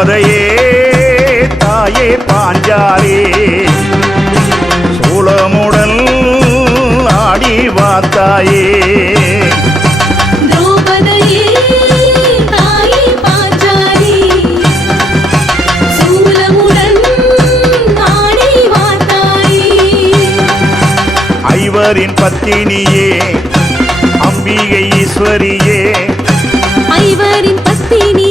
திரௌபதையே தாயே பாஞ்சாலே சூளமுடல் ஆடி வாத்தாயே. ஐவரின் பத்தினியே அம்பிகை ஈஸ்வரியே. ஐவரின் பத்தினியே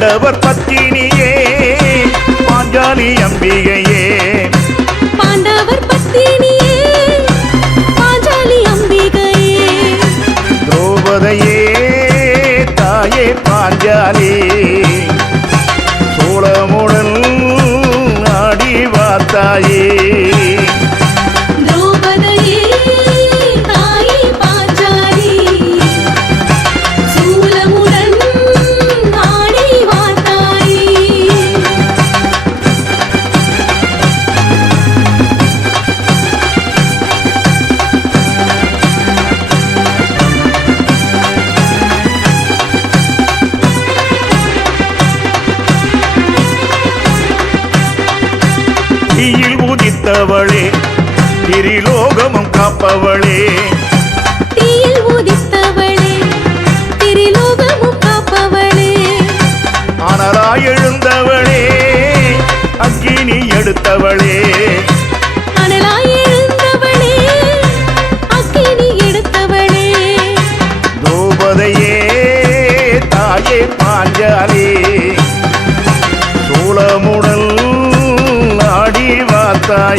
பாண்டவர் பத்தினியே பாஞ்சாலி அம்பிகையே. பாண்டவர் பத்தினியே பாஞ்சாலி அம்பிகையே. திரௌபதையே தாயே பாஞ்சாலி. சோழமுடல் ஆடி வாத்தாயே. தீயில் உதித்தவளே திரிலோகமும் காப்பவளே. தீயில் உதித்தவளே திரிலோகமும் காப்பவளே. எழுந்தவளே அக்கினி எடுத்தவளே. வாத்தாயே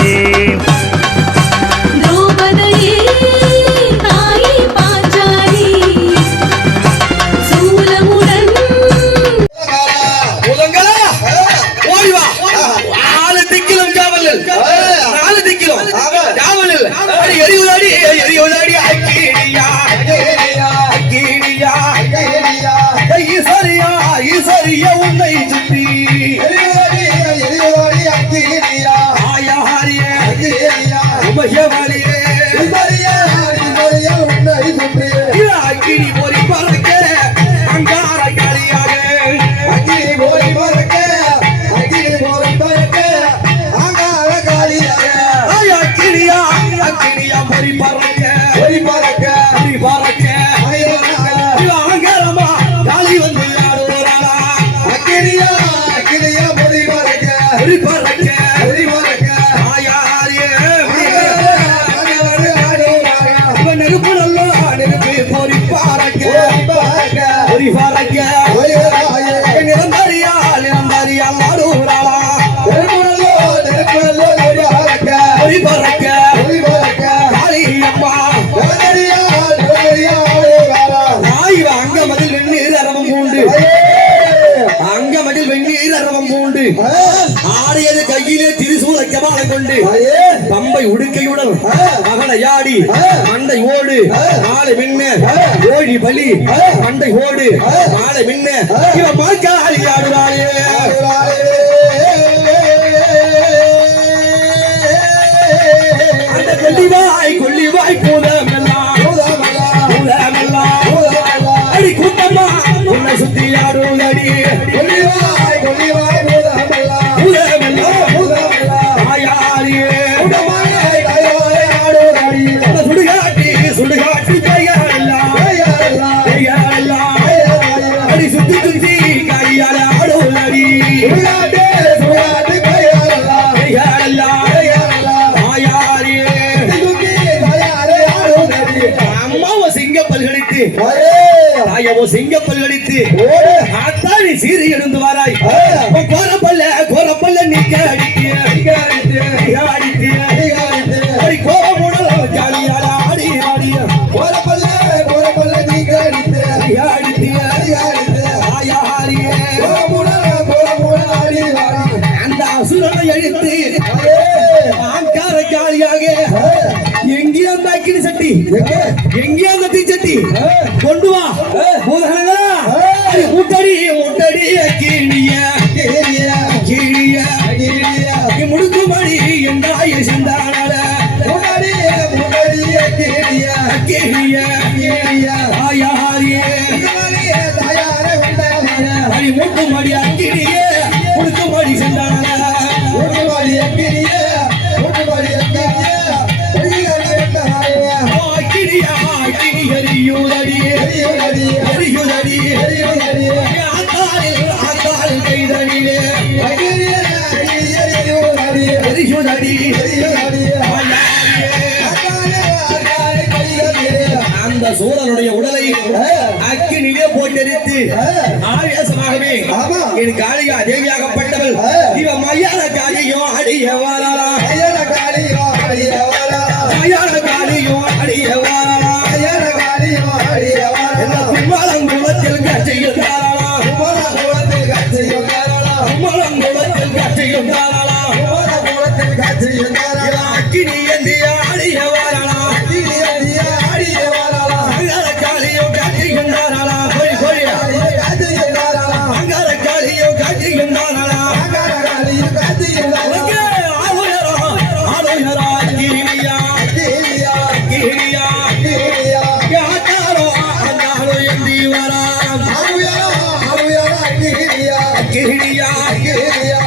மதில் வெந்நீர் அரவம் பூண்டு. ஆடியது கையிலே திரிசூல கபாலை கொண்டு பம்பை உடுக்கையுடன் மகளையாடி மண்டை ஓடு. மாலை மின்ன. ஓடி பலி. மண்டை ஓடு. மாலை மின்ன. இவ மாக்காளி ஆடுவாளே தாயவோ சிங்க பல்கடித்து ஆத்தாடி சீறி எழுந்து வாராய். கோரப்பல்ல கோரப்பல்ல நீக்க அடிக்க அடிக்க அடி கோபமுடல ஜாலியால ஆடி ஆடி அடிக்க ஆயாரியே அந்த அசுரனை அழித்து ஆங்கார காளியாக எங்கேயோ அந்த அக்கினி சட்டி எங்கேயோ அந்த சேர்த்தி கொண்டு வா. பூதகங்களா முட்டடி. முட்டடி முட்டடி அக்கினிய அக்கினிய நீ முடுக்குமடி என்றாய சிந்தானல அக்கினிய ஆயாரியே. அடி மூட்டும் அடி அக்கிடி எரியுதடி எரியுதடி எரியுதடி எரியுதடி கைதடியே அகிரியே அகிரியே எரியுதடி எரியுதடி எரியுதடி அந்த சூரனுடைய உடலை அக்கினிலே போட்டெரித்து ஆவேசமாகவே. என் காளியா தேவியாகப்பட்டவள். இவ மையான காளியோ அடிய লাগে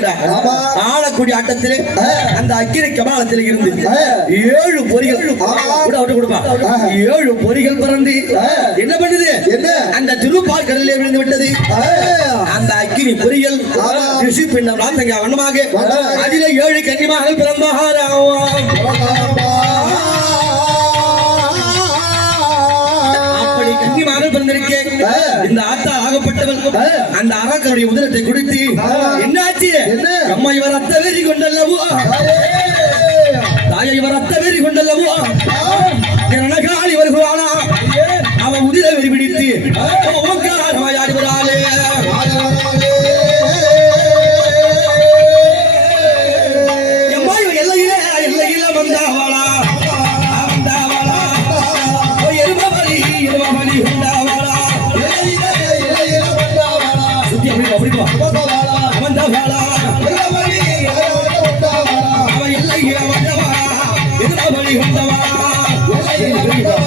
ஆடக்கூடிய ஆட்டத்திலே அந்த அக்கினி கபாலத்தில் இருந்து. ஏழு பொறிகள். கூட. ஏழு பொறிகள் பிறந்து. என்ன பண்ணுது என்ன? அந்த திருப்பால் கடலிலே விழுந்து விட்டது அந்த அக்கினி பொறிகள். ரிஷி நாத்தங்க வண்ணமாக. அதிலே ஏழு கன்னிமகள் பிறந்தாராம் ஆ. இந்த ஆத்தா ஆகப்பட்டவள். அந்த அரக்கனுடைய உதிரத்தை குடித்து. என்னாச்சு என்ன? அம்மா இவர் அத்த வெறி கொண்டல்லவோ Thank you.